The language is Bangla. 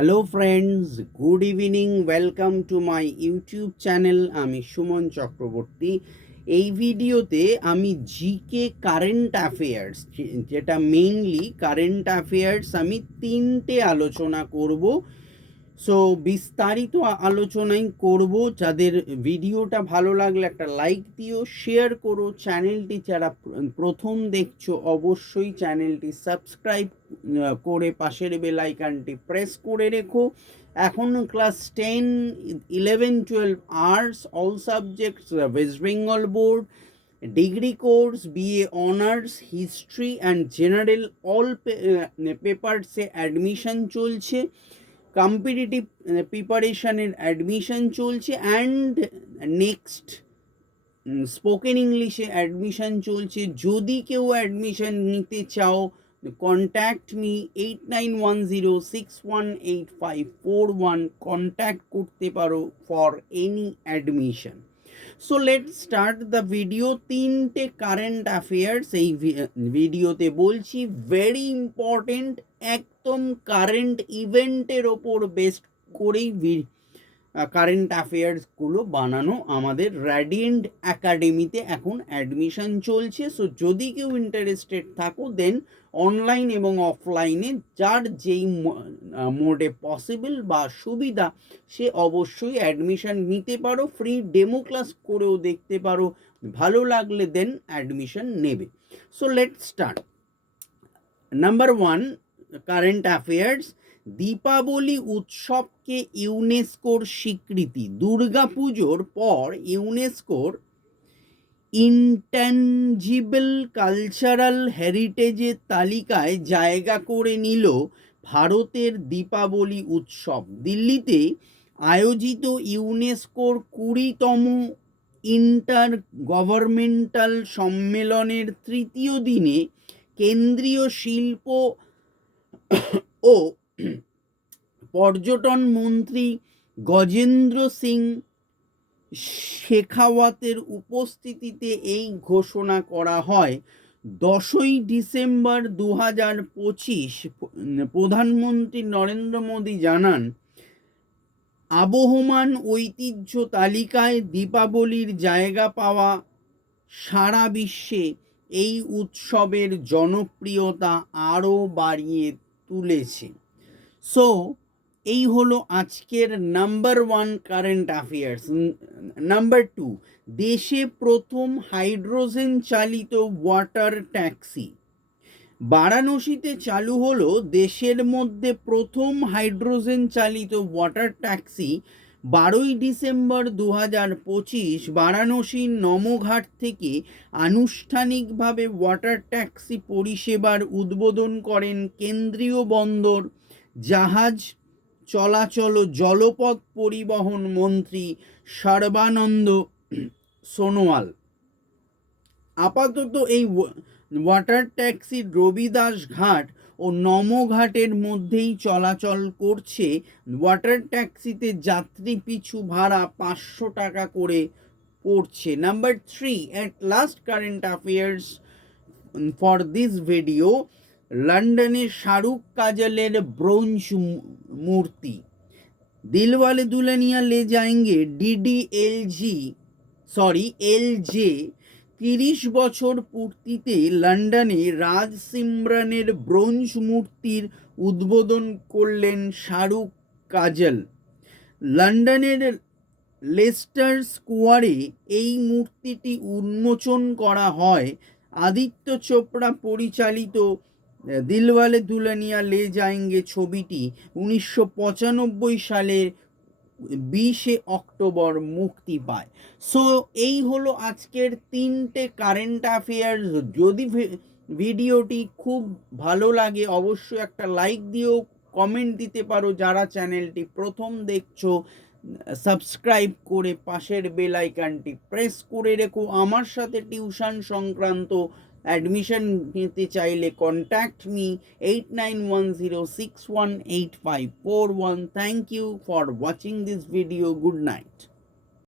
Hello friends, good evening. Welcome to my YouTube channel. আমি সুমন চক্রবর্তী। এই ভিডিওতে আমি জিকে কারেন্ট অ্যাফেয়ার্স, যেটা মেইনলি কারেন্ট অ্যাফেয়ার্স, আমি তিনটে আলোচনা করব। সো বিস্তারিত আলোচনাই করব। যাদের ভিডিওটা ভালো লাগলে একটা লাইক দিও, শেয়ার করো। চ্যানেলটি যারা প্রথম দেখছো অবশ্যই চ্যানেলটি সাবস্ক্রাইব করে পাশের বেল আইকনটি প্রেস করে রেখো। এখন class 10, 11, 12 arts all subjects, West Bengal board, degree course, BA honours, history and general all পেপারসে অ্যাডমিশন চলছে। কম্পিটিটিভ প্রিপারেশনের অ্যাডমিশন চলছে অ্যান্ড নেক্সট স্পোকেন ইংলিশে অ্যাডমিশন চলছে। যদি কেউ অ্যাডমিশন নিতে চাও, কন্ট্যাক্ট মি 8910618541, কন্ট্যাক্ট করতে পারো for any admission. So let start the video. তিনটে কারেন্ট অ্যাফেয়ার্স এই ভিডিওতে বলছি, ভেরি ইম্পর্টেন্ট, একদম কারেন্ট ইভেন্টের ওপর বেস্ট করেই কারেন্ট অ্যাফেয়ার্সগুলো বানানো। আমাদের র্যাডিয়েন্ট একাডেমিতে এখন অ্যাডমিশন চলছে। সো যদি কেউ ইন্টারেস্টেড থাকো, দেন অনলাইন এবং অফলাইনে যার যেই মোডে পসিবল বা সুবিধা, সে অবশ্যই অ্যাডমিশন নিতে পারো। ফ্রি ডেমো ক্লাস করেও দেখতে পারো, ভালো লাগলে দেন অ্যাডমিশন নেবে। So let start. Number 1 current affairs. Deepavali উৎসবকে ইউনেস্কোর স্বীকৃতি। দুর্গাপুজোর পর ইউনেস্কোর ইনট্যানজিবল কালচারাল হেরিটেজের তালিকায় জায়গা করে নিল ভারতের দীপাবলি উৎসব। দিল্লিতে আয়োজিত ইউনেস্কোর 20তম ইন্টার গভর্নমেন্টাল সম্মেলনের তৃতীয় দিনে কেন্দ্রীয় শিল্প ও পর্যটন মন্ত্রী গজেন্দ্র সিং শেখাওয়াতের উপস্থিতিতে এই ঘোষণা করা হয়। 10ই ডিসেম্বর 2025 প্রধানমন্ত্রী নরেন্দ্র মোদী জানান, আবহমান ঐতিহ্য তালিকায় দীপাবলির জায়গা পাওয়া সারা বিশ্বে এই উৎসবের জনপ্রিয়তা আরও বাড়িয়ে তুলেছে। সো এই হলো আজকের নাম্বার 1 কারেন্ট অ্যাফেয়ার্স। নাম্বার 2, দেশে প্রথম হাইড্রোজেন চালিত ওয়াটার ট্যাক্সি। বারাণসীতে চালু হলো দেশের মধ্যে প্রথম হাইড্রোজেন চালিত ওয়াটার ট্যাক্সি। 12ই ডিসেম্বর 2025 বারাণসীর নমঘাট থেকে আনুষ্ঠানিকভাবে ওয়াটার ট্যাক্সি পরিষেবার উদ্বোধন করেন কেন্দ্রীয় বন্দর, জাহাজ চলাচল ও জলপথ পরিবহন মন্ত্রী সর্বানন্দ সোনোয়াল। আপাতত এই ওয়াটার ট্যাক্সি রবিদাস ঘাট ও নমঘাটের মধ্যেই চলাচল করছে। ওয়াটার ট্যাক্সিতে যাত্রী পিছু ভাড়া 500 টাকা করে পড়ছে। Number 3 at last current affairs for this video. লন্ডনে শাহরুখ কাজলের ব্রোঞ্জ মূর্তি। দিলওয়ালে দুলহানিয়া লে যায়েঙ্গে এলজে 30 বছর পূর্তিতে লন্ডনে রাজ সিমরানের ব্রোঞ্জ মূর্তির উদ্বোধন করলেন শাহরুখ কাজল। লন্ডনের লেস্টার স্কোয়ারে এই মূর্তিটি উন্মোচন করা হয়। আদিত্য চোপড়া পরিচালিত দিলওয়ালে দুলহানিয়া লে যায়েঙ্গে ছবিটি 1995 সালের 20 অক্টোবর মুক্তি পায়। সো এই হলো আজকের তিনটে কারেন্ট অ্যাফেয়ার্স। যদি ভিডিওটি খুব ভালো লাগে অবশ্যই একটা লাইক দিও, কমেন্ট দিতে পারো। যারা চ্যানেলটি প্রথম দেখছো, সাবস্ক্রাইব করে পাশের বেল আইকনটি প্রেস করে রেখো। আমার সাথে টিউশন সংক্রান্ত অ্যাডমিশন নিতে চাইলে contact me 8910618541। Thank you for watching this video. Good night.